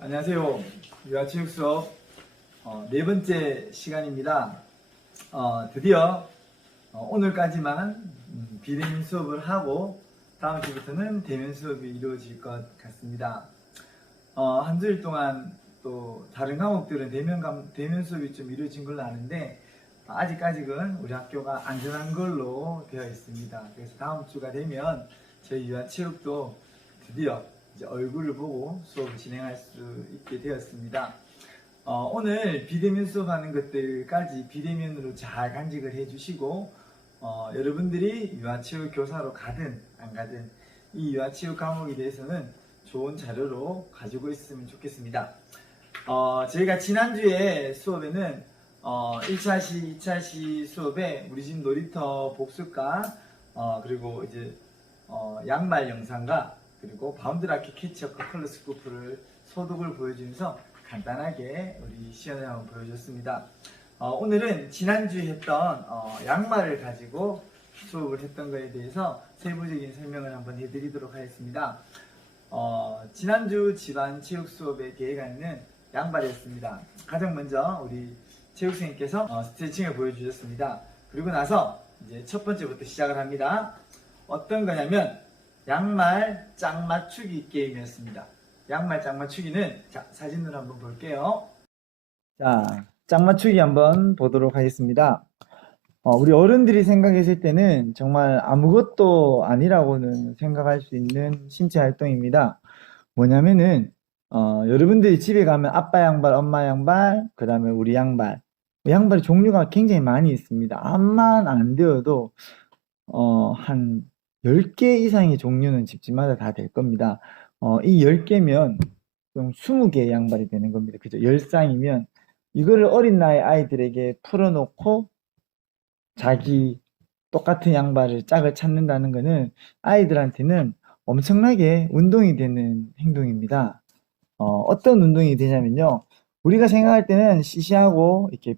안녕하세요. 유아체육 수업 네 번째 시간입니다. 드디어 오늘까지만 비대면 수업을 하고 다음 주부터는 대면 수업이 이루어질 것 같습니다. 한 주일 동안 또 다른 과목들은 대면 수업이 좀 이루어진 걸로 아는데 아직까지는 우리 학교가 안전한 걸로 되어 있습니다. 그래서 다음 주가 되면 저희 유아체육도 드디어 이제 얼굴을 보고 수업을 진행할 수 있게 되었습니다. 오늘 비대면 수업하는 것들까지 비대면으로 잘 간직을 해주시고 여러분들이 유아체육 교사로 가든 안 가든 이 유아체육 과목에 대해서는 좋은 자료로 가지고 있으면 좋겠습니다. 저희가 지난주에 수업에는 1차시, 2차시 수업에 우리 집 놀이터 복습과 그리고 이제 양말 영상과 그리고 바운드라켓 캐치업과 컬러 스쿠프를 소독을 보여주면서 간단하게 우리 시연을 한번 보여줬습니다. 오늘은 지난주에 했던 양말을 가지고 수업을 했던 것에 대해서 세부적인 설명을 한번 해드리도록 하겠습니다. 지난주 집안 체육 수업의 계획안은 양발이었습니다. 가장 먼저 우리 체육생님께서 스트레칭을 보여주셨습니다. 그리고 나서 이제 첫 번째부터 시작을 합니다. 어떤 거냐면 양말 짝 맞추기 게임이었습니다. 양말 짝 맞추기는 자, 사진으로 한번 볼게요. 자, 짝 맞추기 한번 보도록 하겠습니다. 우리 어른들이 생각했을 때는 정말 아무것도 아니라고는 생각할 수 있는 신체 활동입니다. 뭐냐면은 여러분들이 집에 가면 아빠 양발, 엄마 양발, 그 다음에 우리 양발, 양발의 종류가 굉장히 많이 있습니다. 암만 안 되어도 한 10개 이상의 종류는 집집마다 다 될 겁니다. 이 10개면 그럼 20개의 양발이 되는 겁니다. 그죠? 10쌍이면 이거를 어린 나이 아이들에게 풀어놓고 자기 똑같은 양발을 짝을 찾는다는 것은 아이들한테는 엄청나게 운동이 되는 행동입니다. 어떤 운동이 되냐면요. 우리가 생각할 때는 시시하고 이렇게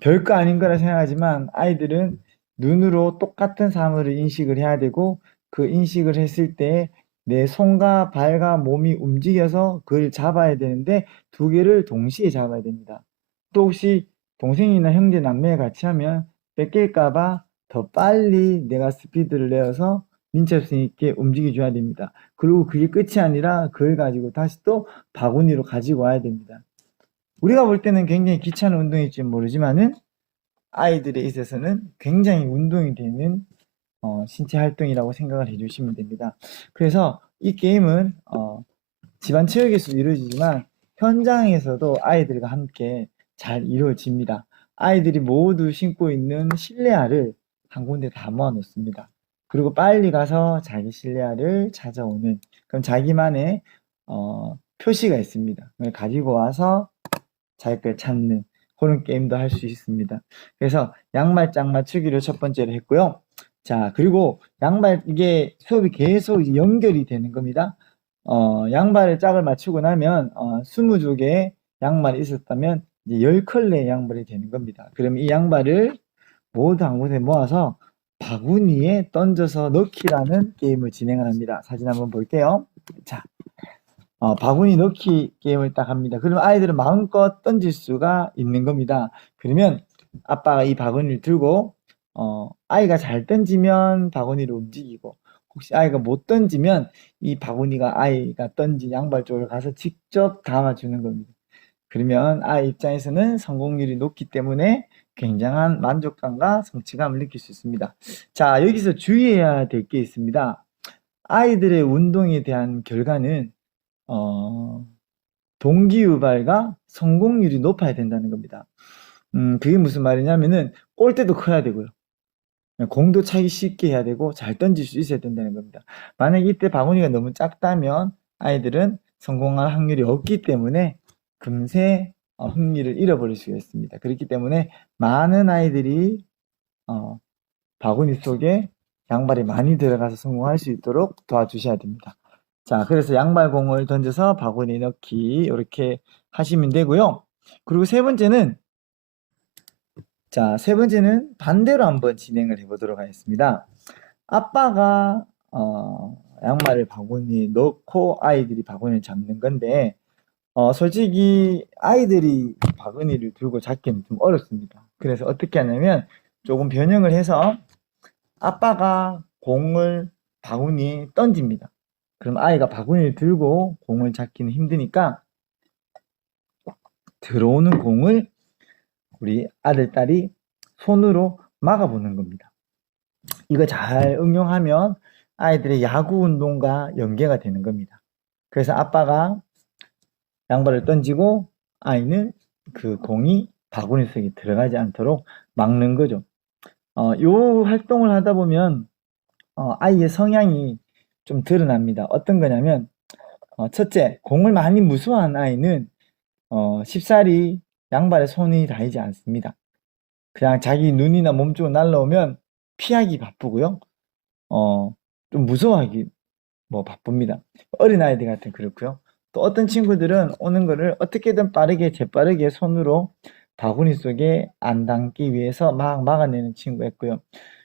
별거 아닌 거라 생각하지만 아이들은 눈으로 똑같은 사물을 인식을 해야 되고 그 인식을 했을 때 내 손과 발과 몸이 움직여서 그걸 잡아야 되는데 두 개를 동시에 잡아야 됩니다. 또 혹시 동생이나 형제 남매 같이 하면 뺏길까봐 더 빨리 내가 스피드를 내어서 민첩성 있게 움직여줘야 됩니다. 그리고 그게 끝이 아니라 그걸 가지고 다시 또 바구니로 가지고 와야 됩니다. 우리가 볼 때는 굉장히 귀찮은 운동일지 모르지만은 아이들에 있어서는 굉장히 운동이 되는 신체 활동이라고 생각을 해주시면 됩니다. 그래서 이 게임은 집안 체육에서도 이루어지지만 현장에서도 아이들과 함께 잘 이루어집니다. 아이들이 모두 신고 있는 실내화를 한 군데 다 모아 놓습니다. 그리고 빨리 가서 자기 실내화를 찾아오는 그럼 자기만의 표시가 있습니다. 그걸 가지고 와서 자기 걸 찾는 그런 게임도 할 수 있습니다. 그래서 양말 짝 맞추기를 첫 번째로 했고요. 자, 그리고 양말 이게 수업이 계속 이제 연결이 되는 겁니다. 양발을 짝을 맞추고 나면 20쪽의 양말이 있었다면 이제 10컬레의 양발이 되는 겁니다. 그럼 이 양발을 모두 한 곳에 모아서 바구니에 던져서 넣기라는 게임을 진행을 합니다. 사진 한번 볼게요. 자, 바구니 넣기 게임을 딱 합니다. 그러면 아이들은 마음껏 던질 수가 있는 겁니다. 그러면 아빠가 이 바구니를 들고 아이가 잘 던지면 바구니를 움직이고 혹시 아이가 못 던지면 이 바구니가 아이가 던진 양발 쪽으로 가서 직접 담아주는 겁니다. 그러면 아이 입장에서는 성공률이 높기 때문에 굉장한 만족감과 성취감을 느낄 수 있습니다. 자, 여기서 주의해야 될 게 있습니다. 아이들의 운동에 대한 결과는 동기유발과 성공률이 높아야 된다는 겁니다. 그게 무슨 말이냐면은 골대도 커야 되고요. 공도 차기 쉽게 해야 되고 잘 던질 수 있어야 된다는 겁니다. 만약에 이때 바구니가 너무 작다면 아이들은 성공할 확률이 없기 때문에 금세 흥미를 잃어버릴 수가 있습니다. 그렇기 때문에 많은 아이들이 바구니 속에 양발이 많이 들어가서 성공할 수 있도록 도와주셔야 됩니다. 자, 그래서 양발공을 던져서 바구니 넣기 이렇게 하시면 되고요. 그리고 세 번째는 반대로 한번 진행을 해보도록 하겠습니다. 아빠가 양말을 바구니에 넣고 아이들이 바구니를 잡는 건데, 솔직히 아이들이 바구니를 들고 잡기는 좀 어렵습니다. 그래서 어떻게 하냐면 조금 변형을 해서 아빠가 공을 바구니에 던집니다. 그럼 아이가 바구니를 들고 공을 잡기는 힘드니까 들어오는 공을 우리 아들, 딸이 손으로 막아보는 겁니다. 이거 잘 응용하면 아이들의 야구 운동과 연계가 되는 겁니다. 그래서 아빠가 양발을 던지고 아이는 그 공이 바구니 속에 들어가지 않도록 막는 거죠. 요 활동을 하다 보면 아이의 성향이 좀 드러납니다. 어떤 거냐면 첫째, 공을 많이 무서워하는 아이는 쉽사리 양발에 손이 닿이지 않습니다. 그냥 자기 눈이나 몸 쪽으로 날라오면 피하기 바쁘고요. 좀 무서워하기 바쁩니다. 어린아이들 같은 그렇고요. 또 어떤 친구들은 오는 거를 어떻게든 빠르게 재빠르게 손으로 바구니 속에 안 담기 위해서 막 막아내는 친구가 있고요.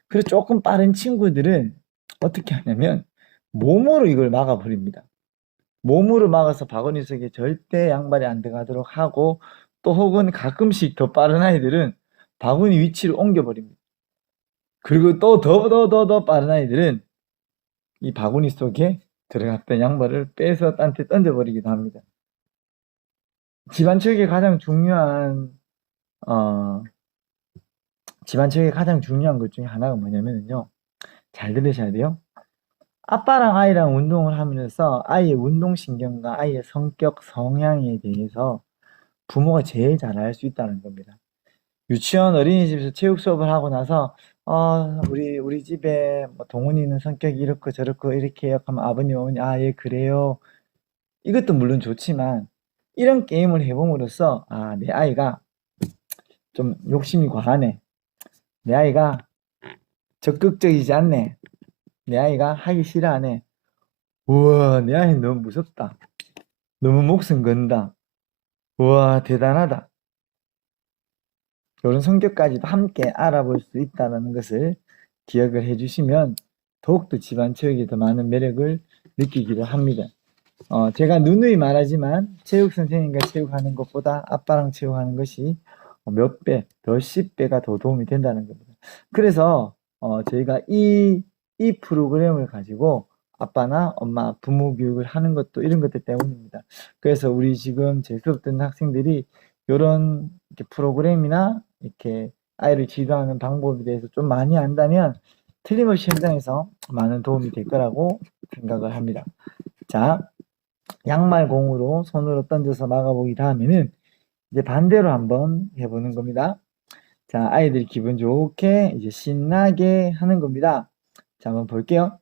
그리고 조금 빠른 친구들은 어떻게 하냐면 몸으로 이걸 막아버립니다. 몸으로 막아서 바구니 속에 절대 양발이 안 들어가도록 하고, 또 혹은 가끔씩 더 빠른 아이들은 바구니 위치를 옮겨버립니다. 그리고 또 더 빠른 아이들은 이 바구니 속에 들어갔던 양말을 빼서 딴데 던져버리기도 합니다. 집안체육의 가장 중요한 어, 집안체육의 가장 중요한 것 중에 하나가 뭐냐면요, 잘 들으셔야 돼요. 아빠랑 아이랑 운동을 하면서 아이의 운동신경과 아이의 성격, 성향에 대해서 부모가 제일 잘 알 수 있다는 겁니다. 유치원, 어린이집에서 체육 수업을 하고 나서 우리 집에 뭐 동훈이는 성격이 이렇고 저렇고 이렇게 해요 하면 아버님, 어머니, 예, 그래요. 이것도 물론 좋지만 이런 게임을 해봄으로써 내 아이가 좀 욕심이 과하네, 내 아이가 적극적이지 않네, 내 아이가 하기 싫어하네, 우와 내 아이 너무 무섭다, 너무 목숨 건다, 우와 대단하다, 이런 성격까지도 함께 알아볼 수 있다는 것을 기억을 해주시면 더욱더 집안 체육에 더 많은 매력을 느끼기도 합니다. 제가 누누이 말하지만 체육 선생님과 체육하는 것보다 아빠랑 체육하는 것이 몇 배, 몇십 배가 더 도움이 된다는 겁니다. 그래서 저희가 이 프로그램을 가지고 아빠나 엄마, 부모 교육을 하는 것도 이런 것들 때문입니다. 그래서 우리 지금 제 수업 듣는 학생들이 이런 프로그램이나 이렇게 아이를 지도하는 방법에 대해서 좀 많이 안다면 틀림없이 현장에서 많은 도움이 될 거라고 생각을 합니다. 자, 양말공으로 손으로 던져서 막아보기 다음에는 이제 반대로 한번 해보는 겁니다. 자, 아이들이 기분 좋게 이제 신나게 하는 겁니다. 자, 한번 볼게요.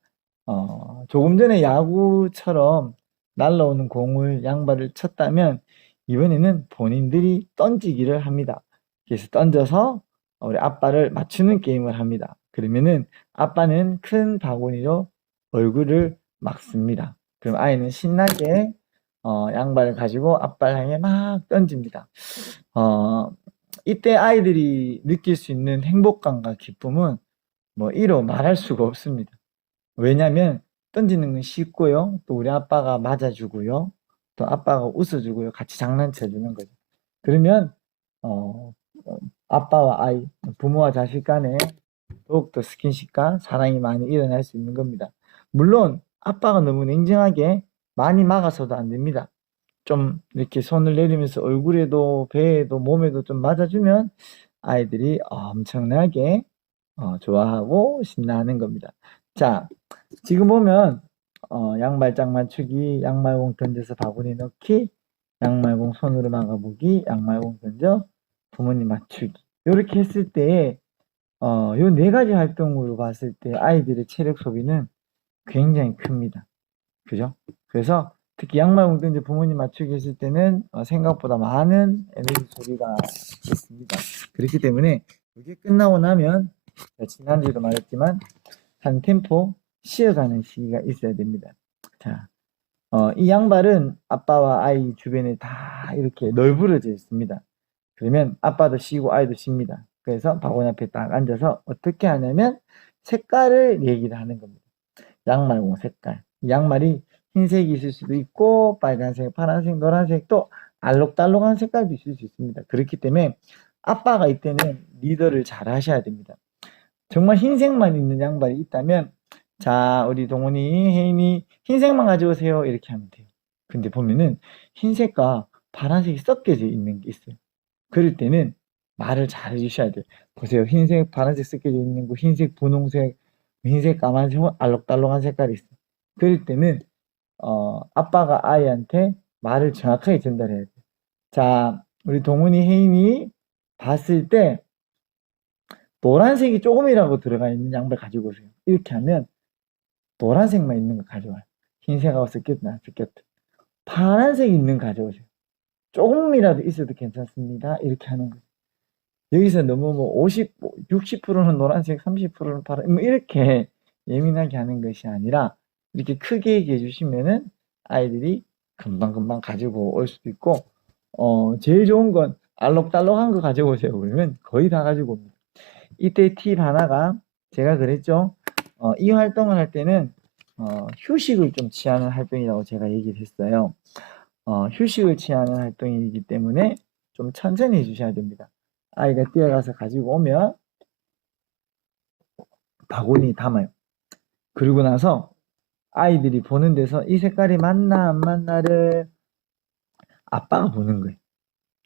조금 전에 야구처럼 날라오는 공을 양발을 쳤다면 이번에는 본인들이 던지기를 합니다. 그래서 던져서 우리 아빠를 맞추는 게임을 합니다. 그러면은 아빠는 큰 바구니로 얼굴을 막습니다. 그럼 아이는 신나게 양발을 가지고 아빠를 향해 막 던집니다. 이때 아이들이 느낄 수 있는 행복감과 기쁨은 이로 말할 수가 없습니다. 왜냐면 던지는 건 쉽고요, 또 우리 아빠가 맞아주고요, 또 아빠가 웃어주고요, 같이 장난쳐주는 거죠. 그러면 어, 아빠와 아이, 부모와 자식 간에 더욱더 스킨십과 사랑이 많이 일어날 수 있는 겁니다. 물론 아빠가 너무 냉정하게 많이 막아서도 안 됩니다. 좀 이렇게 손을 내리면서 얼굴에도 배에도 몸에도 좀 맞아주면 아이들이 엄청나게 좋아하고 신나하는 겁니다. 자, 지금 보면 양말장 맞추기, 양말공 던져서 바구니 넣기, 양말공 손으로 막아보기, 양말공 던져 부모님 맞추기, 이렇게 했을 때 요 네 가지 활동으로 봤을 때 아이들의 체력 소비는 굉장히 큽니다. 그죠? 그래서 특히 양말공 던져 부모님 맞추기 했을 때는 생각보다 많은 에너지 소비가 있습니다. 그렇기 때문에 이게 끝나고 나면 지난주에도 말했지만 한 템포 쉬어가는 시기가 있어야 됩니다. 자, 이 양발은 아빠와 아이 주변에 다 이렇게 널브러져 있습니다. 그러면 아빠도 쉬고 아이도 쉽니다. 그래서 바구니 앞에 딱 앉아서 어떻게 하냐면 색깔을 얘기를 하는 겁니다. 양말공 색깔. 이 양말이 흰색이 있을 수도 있고 빨간색, 파란색, 노란색 또 알록달록한 색깔도 있을 수 있습니다. 그렇기 때문에 아빠가 이때는 리더를 잘 하셔야 됩니다. 정말 흰색만 있는 양말이 있다면 자 우리 동훈이, 혜인이 흰색만 가져오세요 이렇게 하면 돼요. 근데 보면은 흰색과 파란색이 섞여져 있는 게 있어요. 그럴 때는 말을 잘 해주셔야 돼요. 보세요. 흰색, 파란색 섞여져 있는 거, 흰색, 분홍색, 흰색, 까만색, 알록달록한 색깔이 있어요. 그럴 때는 아빠가 아이한테 말을 정확하게 전달해야 돼요. 자, 우리 동훈이, 혜인이 봤을 때 노란색이 조금이라고 들어가 있는 양말 가지고 오세요. 이렇게 하면 노란색만 있는 거 가져와요. 흰색하고 섞였든 안 섞였든. 파란색 있는 거 가져오세요. 조금이라도 있어도 괜찮습니다. 이렇게 하는 거예요. 여기서 너무 뭐 50, 60%는 노란색, 30%는 파란, 뭐 이렇게 예민하게 하는 것이 아니라 이렇게 크게 얘기해 주시면은 아이들이 금방금방 가지고 올 수도 있고, 제일 좋은 건 알록달록한 거 가지고 오세요. 그러면 거의 다 가지고 옵니다. 이때 팁 하나가 제가 그랬죠. 이 활동을 할 때는 휴식을 좀 취하는 활동이라고 제가 얘기를 했어요. 휴식을 취하는 활동이기 때문에 좀 천천히 해주셔야 됩니다. 아이가 뛰어가서 가지고 오면 바구니 담아요. 그리고 나서 아이들이 보는 데서 이 색깔이 맞나 안 맞나를 아빠가 보는 거예요.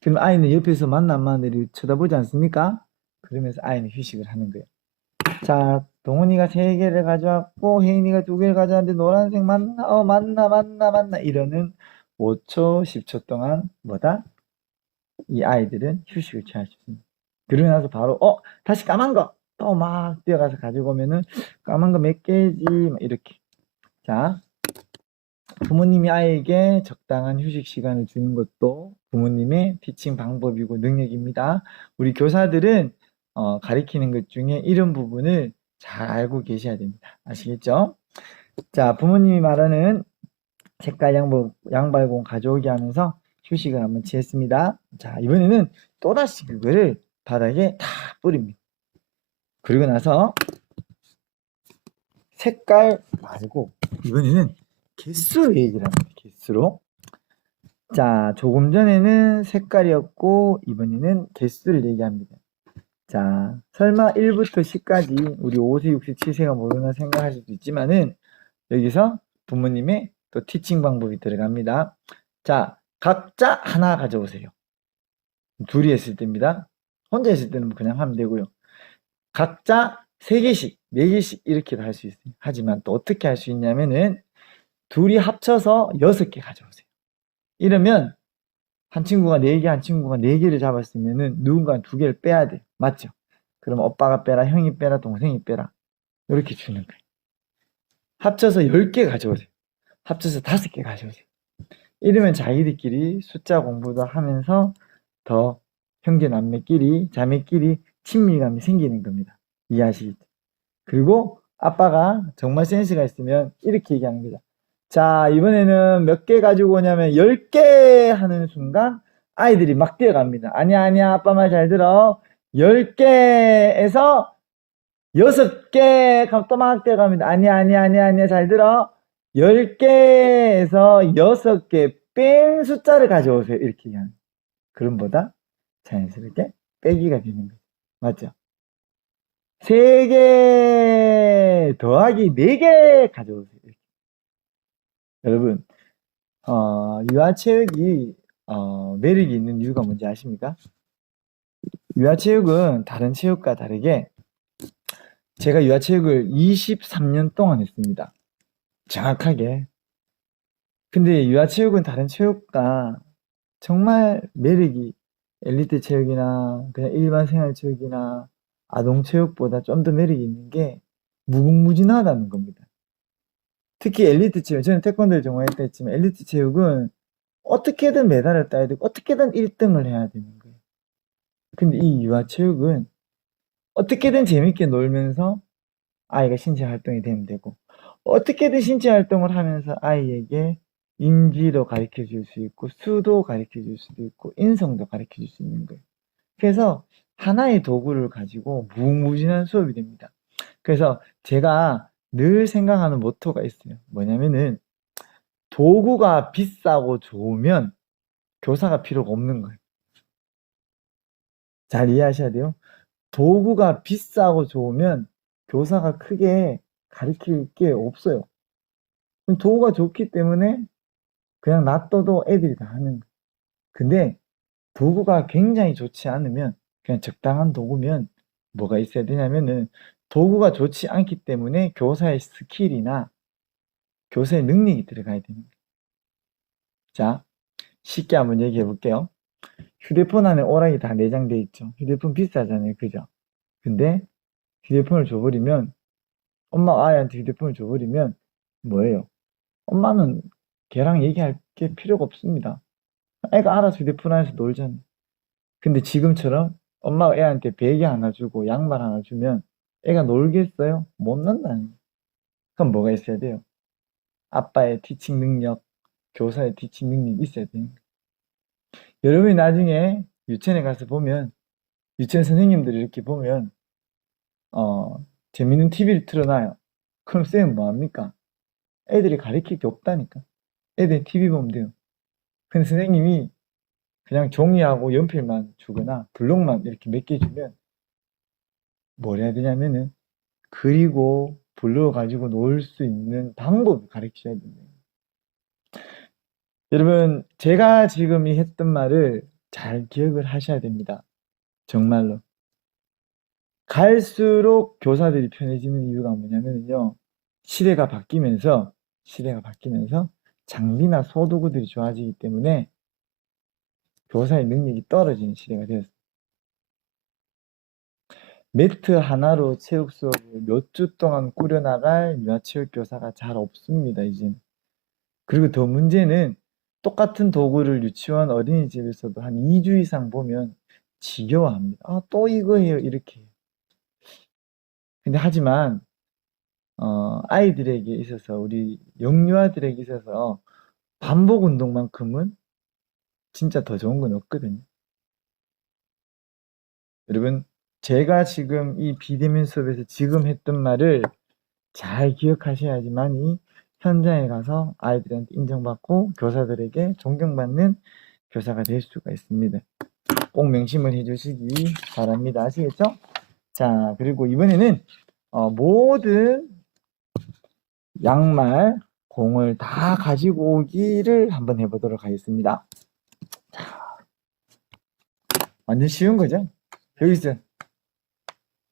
그럼 아이는 옆에서 맞나 안 맞나를 쳐다보지 않습니까? 그러면서 아이는 휴식을 하는 거예요. 자, 동훈이가 3개를 가져왔고 혜인이가 2개를 가져왔는데 노란색 맞나? 맞나? 이러는 5초, 10초 동안 뭐다? 이 아이들은 휴식을 취할 수 있습니다. 그러고 나서 바로 다시 까만 거 또 막 뛰어가서 가지고 오면은 까만 거 몇 개지 이렇게. 자, 부모님이 아이에게 적당한 휴식 시간을 주는 것도 부모님의 티칭 방법이고 능력입니다. 우리 교사들은 가리키는 것 중에 이런 부분을 잘 알고 계셔야 됩니다. 아시겠죠? 자, 부모님이 말하는 색깔 양발공 가져오게 하면서 휴식을 한번 취했습니다. 자, 이번에는 또다시 그거를 바닥에 다 뿌립니다. 그리고 나서 색깔 말고 이번에는 개수로 얘기를 합니다. 개수로. 자, 조금 전에는 색깔이었고 이번에는 개수를 얘기합니다. 자, 설마 1부터 10까지 우리 5세, 6세, 7세가 모르나 생각할 수도 있지만은 여기서 부모님의 또 티칭 방법이 들어갑니다. 자, 각자 하나 가져오세요. 둘이 했을 때입니다. 혼자 했을 때는 그냥 하면 되고요. 각자 3개씩, 4개씩 이렇게도 할 수 있어요. 하지만 또 어떻게 할 수 있냐면은 둘이 합쳐서 6개 가져오세요. 이러면 한 친구가 4개, 한 친구가 4개를 잡았으면은 누군가는 2개를 빼야 돼요. 맞죠? 그럼 오빠가 빼라, 형이 빼라, 동생이 빼라. 이렇게 주는 거예요. 합쳐서 10개 가져오세요. 합쳐서 5개 가져오세요. 이러면 자기들끼리 숫자 공부도 하면서 더 형제남매끼리, 자매끼리 친밀감이 생기는 겁니다. 이해하시겠죠? 그리고 아빠가 정말 센스가 있으면 이렇게 얘기하는 거죠. 자, 이번에는 몇 개 가지고 오냐면 10개 하는 순간 아이들이 막 뛰어갑니다. 아니야, 아빠 말 잘 들어. 10개에서 6개 또 막 뛰어갑니다. 아니야, 잘 들어. 10개에서 6개 뺀 숫자를 가져오세요. 이렇게 얘기하는. 그럼보다 자연스럽게 빼기가 되는 거죠. 맞죠? 3개 더하기 4개 가져오세요. 이렇게. 여러분, 유아체육이 매력이 있는 이유가 뭔지 아십니까? 유아체육은 다른 체육과 다르게 제가 유아체육을 23년 동안 했습니다. 정확하게. 근데 유아체육은 다른 체육과 정말 매력이 엘리트 체육이나 그냥 일반 생활체육이나 아동체육보다 좀 더 매력이 있는 게 무궁무진하다는 겁니다. 특히 엘리트 체육, 저는 태권도를 좋아했다 했지만 엘리트 체육은 어떻게든 메달을 따야 되고 어떻게든 1등을 해야 되는 거예요. 근데 이 유아체육은 어떻게든 재밌게 놀면서 아이가 신체 활동이 되면 되고 어떻게든 신체 활동을 하면서 아이에게 인지도 가르쳐 줄 수 있고 수도 가르쳐 줄 수도 있고 인성도 가르쳐 줄 수 있는 거예요. 그래서 하나의 도구를 가지고 무궁무진한 수업이 됩니다. 그래서 제가 늘 생각하는 모토가 있어요. 뭐냐면은 도구가 비싸고 좋으면 교사가 필요가 없는 거예요. 잘 이해하셔야 돼요. 도구가 비싸고 좋으면 교사가 크게 가르칠 게 없어요. 도구가 좋기 때문에 그냥 놔둬도 애들이 다 하는 거예요. 근데 도구가 굉장히 좋지 않으면 그냥 적당한 도구면 뭐가 있어야 되냐면은 도구가 좋지 않기 때문에 교사의 스킬이나 교사의 능력이 들어가야 되는 거예요. 자, 쉽게 한번 얘기해 볼게요. 휴대폰 안에 오락이 다 내장돼 있죠. 휴대폰 비싸잖아요. 그죠? 근데 휴대폰을 줘버리면 엄마가 아이한테 휴대폰을 줘버리면 뭐예요? 엄마는 걔랑 얘기할 게 필요가 없습니다. 애가 알아서 휴대폰 안에서 놀잖아. 근데 지금처럼 엄마가 애한테 베개 하나 주고 양말 하나 주면 애가 놀겠어요? 못 논다는 거예요. 그럼 뭐가 있어야 돼요? 아빠의 티칭 능력, 교사의 티칭 능력이 있어야 돼요. 여러분이 나중에 유치원에 가서 보면 유치원 선생님들이 이렇게 보면 재밌는 TV를 틀어놔요. 그럼 쌤은 뭐합니까? 애들이 가르칠 게 없다니까. 애들 TV 보면 돼요. 근데 선생님이 그냥 종이하고 연필만 주거나 블록만 이렇게 몇 개 주면 뭘 해야 되냐면은 그리고 블록 가지고 놀 수 있는 방법을 가르쳐야 됩니다. 여러분, 제가 지금 이 했던 말을 잘 기억을 하셔야 됩니다. 정말로. 갈수록 교사들이 편해지는 이유가 뭐냐면요. 시대가 바뀌면서 장비나 소도구들이 좋아지기 때문에 교사의 능력이 떨어지는 시대가 되었어요. 매트 하나로 체육 수업을 몇 주 동안 꾸려나갈 유아체육 교사가 잘 없습니다, 이제는. 그리고 더 문제는 똑같은 도구를 유치원 어린이집에서도 한 2주 이상 보면 지겨워합니다. 아, 또 이거 해요, 이렇게. 근데 하지만 아이들에게 있어서 우리 영유아들에게 있어서 반복 운동만큼은 진짜 더 좋은 건 없거든요. 여러분, 제가 지금 이 비대면 수업에서 지금 했던 말을 잘 기억하셔야지만이 현장에 가서 아이들한테 인정받고 교사들에게 존경받는 교사가 될 수가 있습니다. 꼭 명심을 해주시기 바랍니다. 아시겠죠? 자, 그리고 이번에는 모든 양말, 공을 다 가지고 오기를 한번 해보도록 하겠습니다. 완전 쉬운 거죠?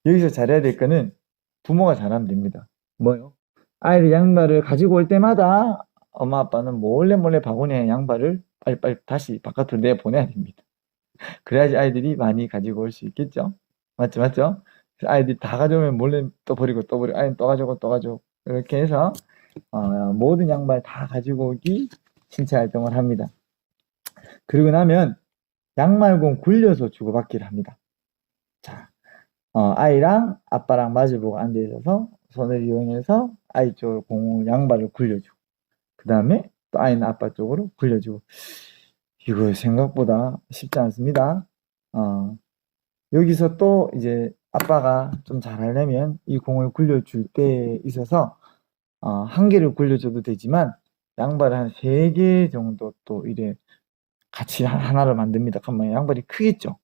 여기서 잘해야 될 거는 부모가 잘하면 됩니다. 뭐요? 아이들 양말을 가지고 올 때마다 엄마 아빠는 몰래 바구니에 양말을 빨리빨리 다시 바깥으로 내보내야 됩니다. 그래야지 아이들이 많이 가지고 올 수 있겠죠? 맞죠? 그래서 아이들이 다 가져오면 몰래 또 버리고 아이는 또 가져오고 또 가져오고 이렇게 해서 모든 양말 다 가지고 오기 신체 활동을 합니다. 그리고 나면 양말공 굴려서 주고받기를 합니다. 자, 아이랑 아빠랑 마주보고 앉아 있어서 손을 이용해서 아이 쪽으로 양발을 굴려주고 그 다음에 또 아이는 아빠 쪽으로 굴려주고 이거 생각보다 쉽지 않습니다. 여기서 또 이제 아빠가 좀 잘하려면 이 공을 굴려줄 때 있어서 한 개를 굴려줘도 되지만 양발을 한 3개 정도 또 이래 같이 하나를 만듭니다. 그러면 양발이 크겠죠?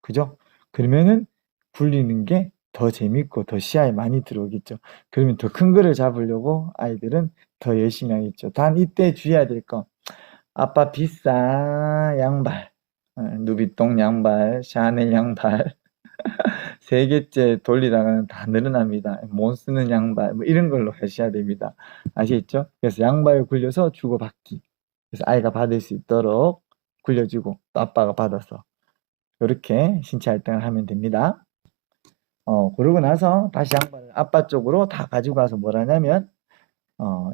그죠? 그러면은 굴리는 게 더 재밌고 더 시야에 많이 들어오겠죠. 그러면 더 큰 거를 잡으려고 아이들은 더 열심히 하겠죠. 단 이때 주의해야 될 거. 아빠 비싼 양발, 누비똥 양발, 샤넬 양발 3개째 돌리다가는 다 늘어납니다. 못 쓰는 양발 뭐 이런 걸로 하셔야 됩니다. 아시겠죠? 그래서 양발 굴려서 주고받기. 그래서 아이가 받을 수 있도록 굴려주고 또 아빠가 받아서 이렇게 신체 활동을 하면 됩니다. 그러고 나서 다시 양발을 아빠 쪽으로 다 가지고 와서 뭘 하냐면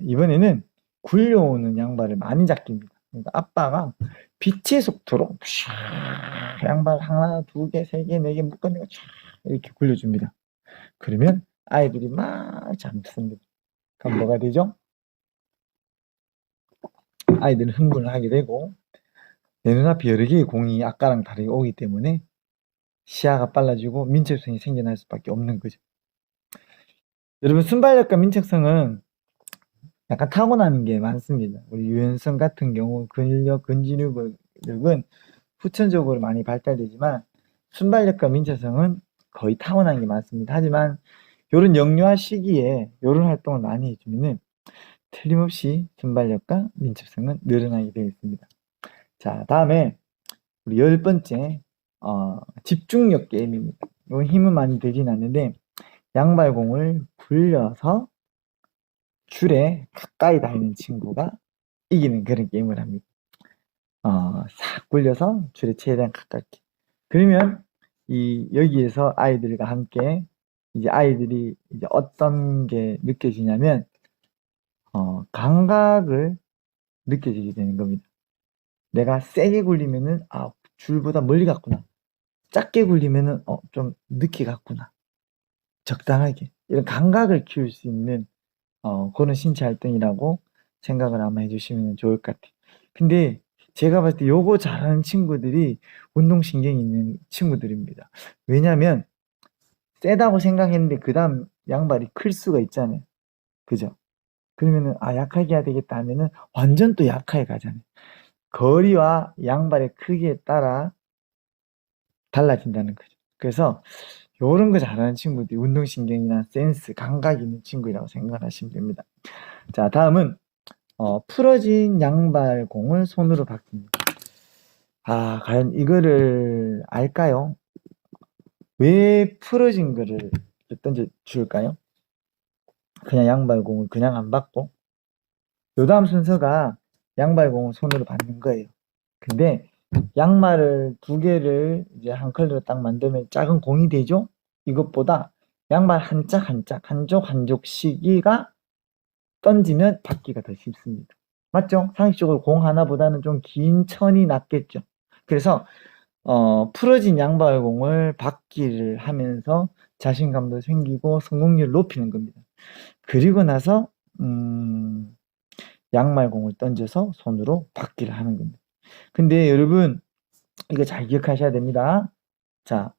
이번에는 굴려오는 양발을 많이 잡깁니다. 그러니까 아빠가 빛의 속도로 양발 하나, 두 개, 세 개, 네 개 묶어내고 이렇게 굴려줍니다. 그러면 아이들이 막 잡습니다. 그럼 뭐가 되죠? 아이들은 흥분을 하게 되고 내 눈앞에 여러 개의 공이 아까랑 다르게 오기 때문에 시야가 빨라지고 민첩성이 생겨날 수밖에 없는 거죠. 여러분, 순발력과 민첩성은 약간 타고나는 게 많습니다. 우리 유연성 같은 경우 근력, 근지력은 후천적으로 많이 발달되지만 순발력과 민첩성은 거의 타고난 게 많습니다. 하지만 이런 영유아 시기에 이런 활동을 많이 해주면은 틀림없이 순발력과 민첩성은 늘어나게 되어 있습니다. 자, 다음에 우리 열 번째 집중력 게임입니다. 이건 힘은 많이 들진 않는데 양발공을 굴려서 줄에 가까이 닿는 친구가 이기는 그런 게임을 합니다. 싹 굴려서 줄에 최대한 가깝게. 그러면 여기에서 아이들과 함께 이제 아이들이 이제 어떤 게 느껴지냐면 감각을 느껴지게 되는 겁니다. 내가 세게 굴리면은 줄보다 멀리 갔구나. 작게 굴리면은 좀 늦게 갔구나. 적당하게 이런 감각을 키울 수 있는 그런 신체 활동이라고 생각을 아마 해주시면 좋을 것 같아요. 근데 제가 봤을 때 요거 잘하는 친구들이 운동신경이 있는 친구들입니다. 왜냐면 세다고 생각했는데 그 다음 양발이 클 수가 있잖아요. 그죠? 그러면은 약하게 해야 되겠다 하면은 완전 또 약하게 가잖아요. 거리와 양발의 크기에 따라 달라진다는 거죠. 그래서 요런 거 잘하는 친구들이 운동신경이나 센스, 감각이 있는 친구라고 생각하시면 됩니다. 자, 다음은 풀어진 양발공을 손으로 받습니다. 과연 이거를 알까요? 왜 풀어진 거를 던져줄까요? 그냥 양발공을 그냥 안 받고 요 다음 순서가 양발공을 손으로 받는 거예요. 근데 양말을 두 개를 이제 한 컬러로 딱 만들면 작은 공이 되죠? 이것보다 양말 한 짝 한 짝, 한 쪽 한 쪽 시기가 던지면 받기가 더 쉽습니다. 맞죠? 상식적으로 공 하나보다는 좀 긴 천이 낫겠죠. 그래서 풀어진 양발공을 받기를 하면서 자신감도 생기고 성공률을 높이는 겁니다. 그리고 나서 양말공을 던져서 손으로 받기를 하는 겁니다. 근데 여러분 이거 잘 기억하셔야 됩니다. 자,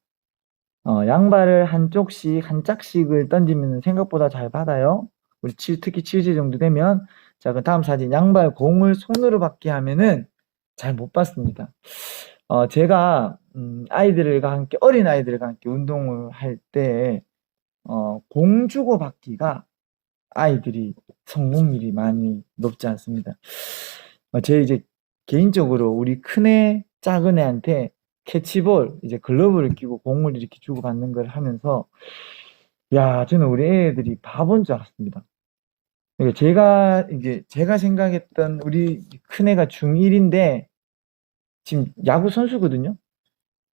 양발을 한쪽씩 한 짝씩을 던지면 생각보다 잘 받아요. 우리 특히 7세 정도 되면. 자, 그 다음 사진 양발 공을 손으로 받게 하면은 잘 못 받습니다. 제가 아이들과 함께 어린 아이들과 함께 운동을 할 때 공 주고 받기가 아이들이 성공률이 많이 높지 않습니다. 제 이제 개인적으로 우리 큰애 작은 애한테 캐치볼 이제 글러브를 끼고 공을 이렇게 주고 받는 걸 하면서 야 저는 우리 애들이 바본 줄 알았습니다. 그러니까 제가 생각했던 우리 큰애가 중1인데 지금 야구 선수거든요.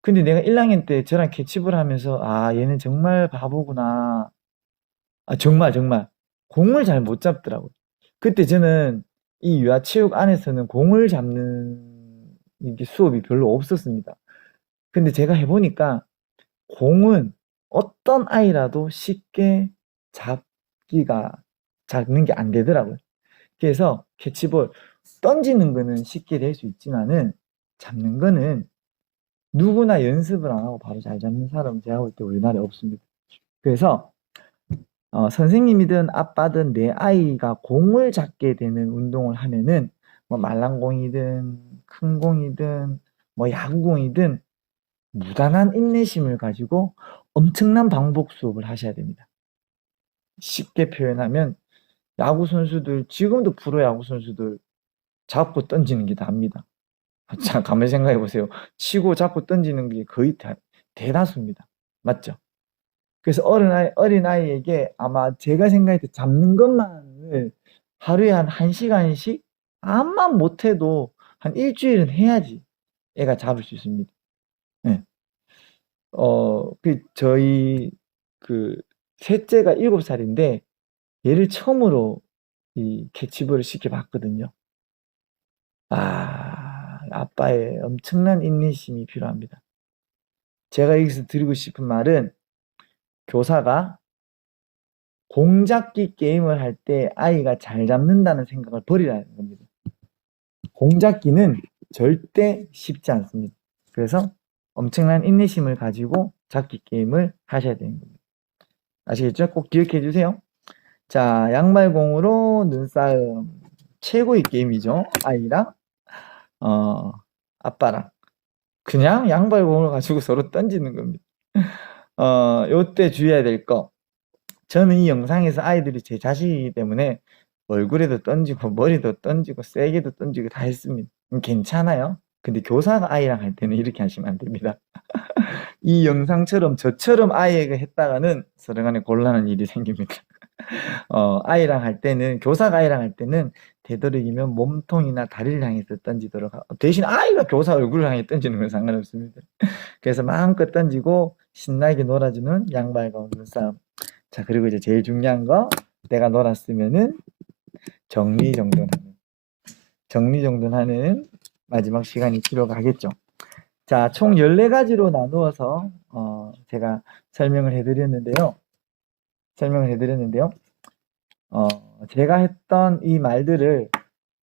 근데 내가 1학년 때 저랑 캐치볼 하면서 얘는 정말 바보구나. 정말 정말 공을 잘 못 잡더라고요. 그때 저는 이 유아체육 안에서는 공을 잡는 이게 수업이 별로 없었습니다. 근데 제가 해보니까 공은 어떤 아이라도 쉽게 잡는 게 안 되더라고요. 그래서 캐치볼 던지는 거는 쉽게 될 수 있지만은 잡는 거는 누구나 연습을 안 하고 바로 잘 잡는 사람은 제가 볼 때 우리나라에 없습니다. 그래서 선생님이든 아빠든 내 아이가 공을 잡게 되는 운동을 하면은 뭐 말랑공이든 큰 공이든 뭐 야구공이든 무단한 인내심을 가지고 엄청난 반복 수업을 하셔야 됩니다. 쉽게 표현하면 야구 선수들 지금도 프로 야구 선수들 잡고 던지는 게 다입니다. 자, 가만히 생각해 보세요. 치고 잡고 던지는 게 거의 대다수입니다. 맞죠? 그래서 어린아이에게 아마 제가 생각할 때 잡는 것만을 하루에 한 1시간씩 암만 못해도 한 일주일은 해야지 애가 잡을 수 있습니다. 네. 저희 셋째가 7살인데 얘를 처음으로 이 캐치볼을 시켜봤거든요. 아빠의 엄청난 인내심이 필요합니다. 제가 여기서 드리고 싶은 말은 교사가 공잡기 게임을 할 때 아이가 잘 잡는다는 생각을 버리라는 겁니다. 공잡기는 절대 쉽지 않습니다. 그래서 엄청난 인내심을 가지고 잡기 게임을 하셔야 되는 겁니다. 아시겠죠? 꼭 기억해 주세요. 자, 양말공으로 눈싸움. 최고의 게임이죠. 아이랑, 아빠랑. 그냥 양말공을 가지고 서로 던지는 겁니다. 요때 주의해야 될 거. 저는 이 영상에서 아이들이 제 자식이기 때문에 얼굴에도 던지고 머리도 던지고 세게도 던지고 다 했습니다. 괜찮아요. 근데 교사가 아이랑 할 때는 이렇게 하시면 안 됩니다. 이 영상처럼 저처럼 아이에게 했다가는 서로 간에 곤란한 일이 생깁니다. 아이랑 할 때는, 교사가 아이랑 할 때는 되도록이면 몸통이나 다리를 향해서 던지도록 하고, 대신 아이가 교사 얼굴을 향해 던지는 건 상관없습니다. 그래서 마음껏 던지고 신나게 놀아주는 양발과 눈싸움. 자, 그리고 이제 제일 중요한 거, 내가 놀았으면은 정리정돈하는 마지막 시간이 필요가 하겠죠. 자, 총 14가지로 나누어서 제가 설명을 해드렸는데요. 제가 했던 이 말들을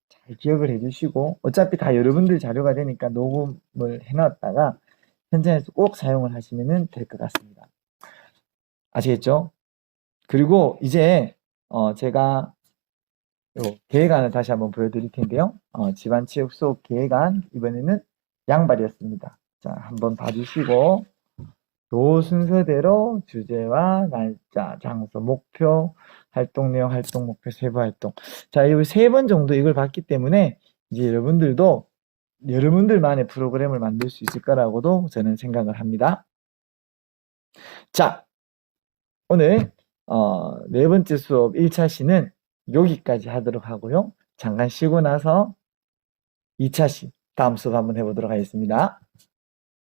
잘 기억을 해주시고, 어차피 다 여러분들 자료가 되니까 녹음을 해놨다가 현장에서 꼭 사용을 하시면 될 것 같습니다. 아시겠죠? 그리고 이제 제가 요 계획안을 다시 한번 보여드릴 텐데요. 집안체육 수업 계획안, 이번에는 양발이었습니다. 자, 한번 봐주시고, 요 순서대로 주제와 날짜, 장소, 목표, 활동 내용, 활동 목표, 세부 활동. 자, 이 3번 정도 이걸 봤기 때문에 이제 여러분들도 여러분들만의 프로그램을 만들 수 있을 거라고도 저는 생각을 합니다. 자, 오늘 4번째 수업 1차 시는 여기까지 하도록 하고요. 잠깐 쉬고 나서 2차 시 다음 수업 한번 해보도록 하겠습니다.